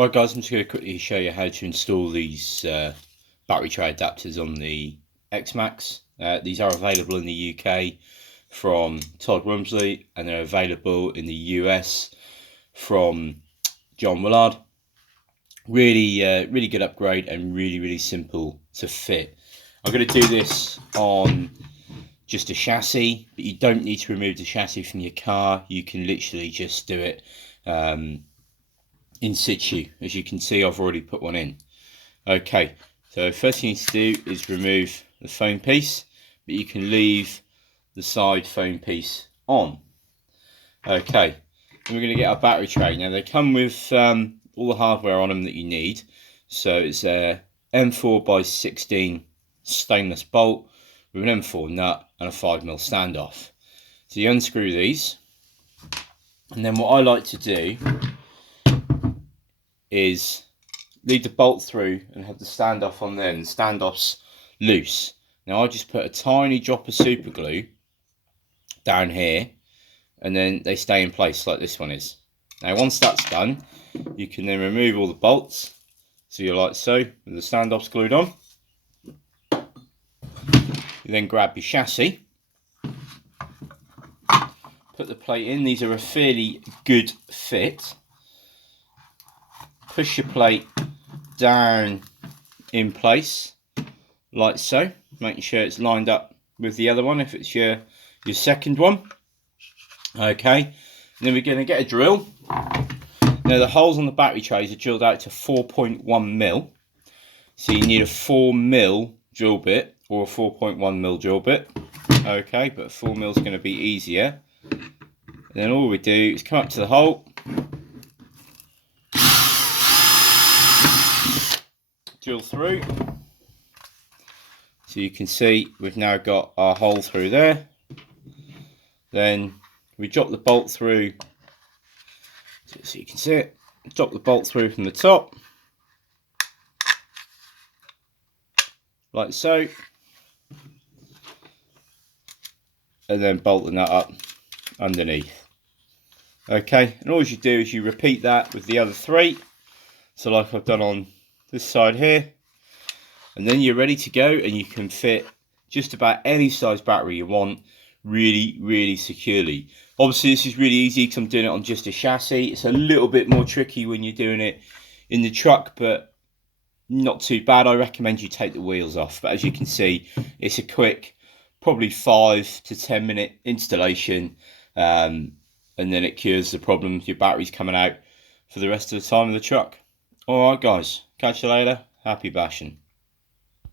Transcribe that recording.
Alright guys, I'm just going to quickly show you how to install these battery tray adapters on the X-maxx. These are available in the UK from Todd Rumsley, and they're available in the US from John Willard. Really good upgrade and really simple to fit. I'm going to do this on just a chassis, but you don't need to remove the chassis from your car. You can literally just do it in situ. As you can see, I've already put one in. Okay, so first thing you need to do is remove the phone piece, but you can leave the side phone piece on. Okay, and we're going to get our battery tray. Now they come with all the hardware on them that you need. So it's a M4x16 stainless bolt with an M4 nut and a 5mm standoff. So you unscrew these, and then what I like to do is lead the bolt through and have the standoff on there, and the standoff's loose. Now I just put a tiny drop of super glue down here, and then they stay in place like this one is. Now once that's done, you can then remove all the bolts, so you're like so, with the standoffs glued on. You then grab your chassis, put the plate in. These are a fairly good fit. Push your plate down in place like so, making sure it's lined up with the other one if it's your second one. Okay, and then we're going to get a drill. Now the holes on the battery trays are drilled out to 4.1mm, so you need a 4mm drill bit or a 4.1mm drill bit. Okay, but 4mm is going to be easier. And then all we do is come up to the hole, drill through. So you can see we've now got our hole through there. Then we drop the bolt through, so you can see it, drop the bolt through from the top like so, and then bolt the nut up underneath. Okay, and all you do is you repeat that with the other three, so like I've done on this side here, and then you're ready to go, and you can fit just about any size battery you want really securely. Obviously this is really easy because I'm doing it on just a chassis. It's a little bit more tricky when you're doing it in the truck, but not too bad. I recommend you take the wheels off, but as you can see, it's a quick, probably 5 to 10 minute installation, and then it cures the problem. Your battery's coming out for the rest of the time of the truck. Alright guys, catch you later. Happy bashing.